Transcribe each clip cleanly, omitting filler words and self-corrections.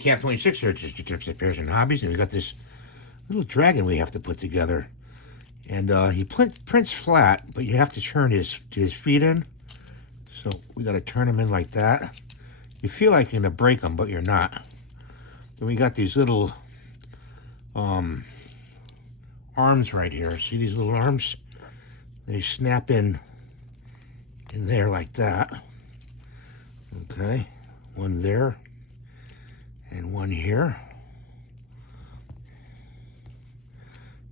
Camp 26 here, just tips, repairs, and hobbies, and we got this little dragon we have to put together. And he prints flat, but you have to turn his feet in. So we got to turn him in like that. You feel like you're gonna break them, but you're not. Then we got these little arms right here. See these little arms? They snap in there like that. Okay, one there and one here.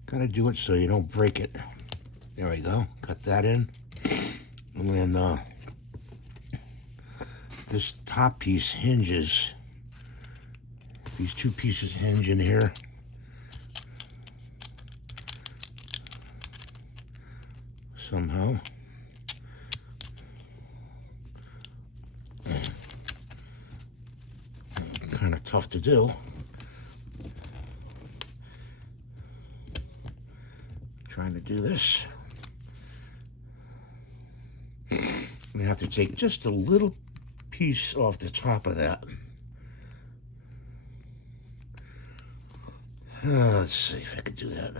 Gotta do it so you don't break it. There we go. Got that in. And then this top piece hinges. These two pieces hinge in here. Somehow. Kind of tough to do. Trying to do this. We have to take just a little piece off the top of that. Let's see if I can do that.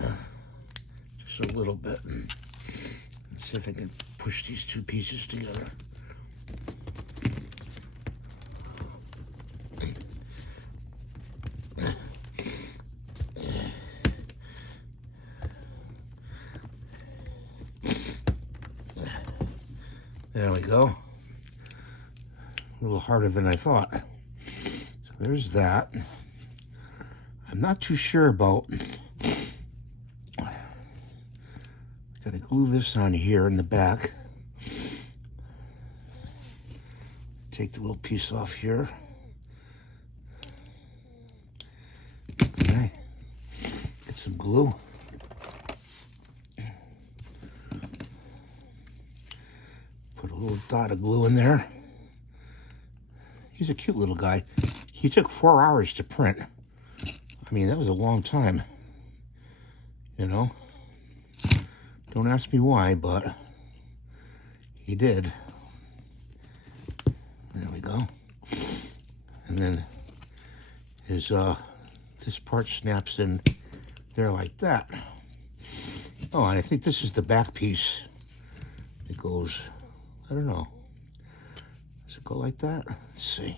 Just a little bit. Let's see if I can push these two pieces together. There we go. A little harder than I thought. So there's that. I'm not too sure about... Gotta glue this on here in the back. Take the little piece off here. Okay. Get some glue. Put a little dot of glue in there. He's a cute little guy. He took 4 hours to print. I mean, that was a long time. You know? Don't ask me why, but he did. There we go. And then his this part snaps in there like that. Oh, and I think this is the back piece. It goes, I don't know. Does it go like that? Let's see.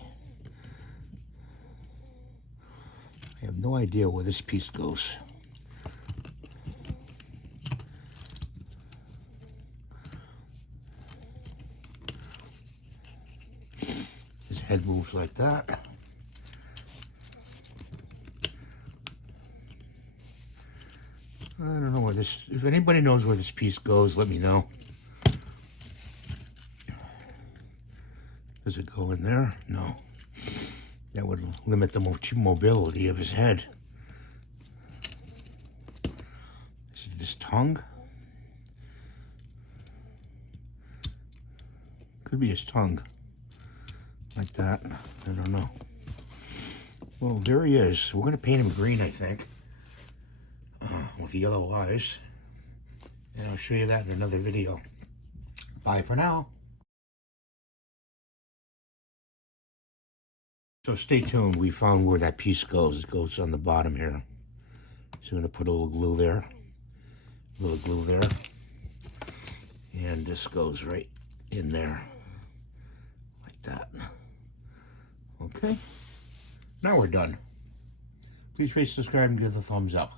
I have no idea where this piece goes. His head moves like that. I don't know where this, if anybody knows where this piece goes, let me know. Does it go in there? No. That would limit the mobility of his head. Is it his tongue? Could be his tongue. Like that. I don't know. Well, there he is. We're going to paint him green, I think. With yellow eyes. And I'll show you that in another video. Bye for now. So stay tuned. We found where that piece goes. It goes on the bottom here. So I'm going to put a little glue there. A little glue there. And this goes right in there. Like that. Okay. Now we're done. Please rate, subscribe, and give the thumbs up.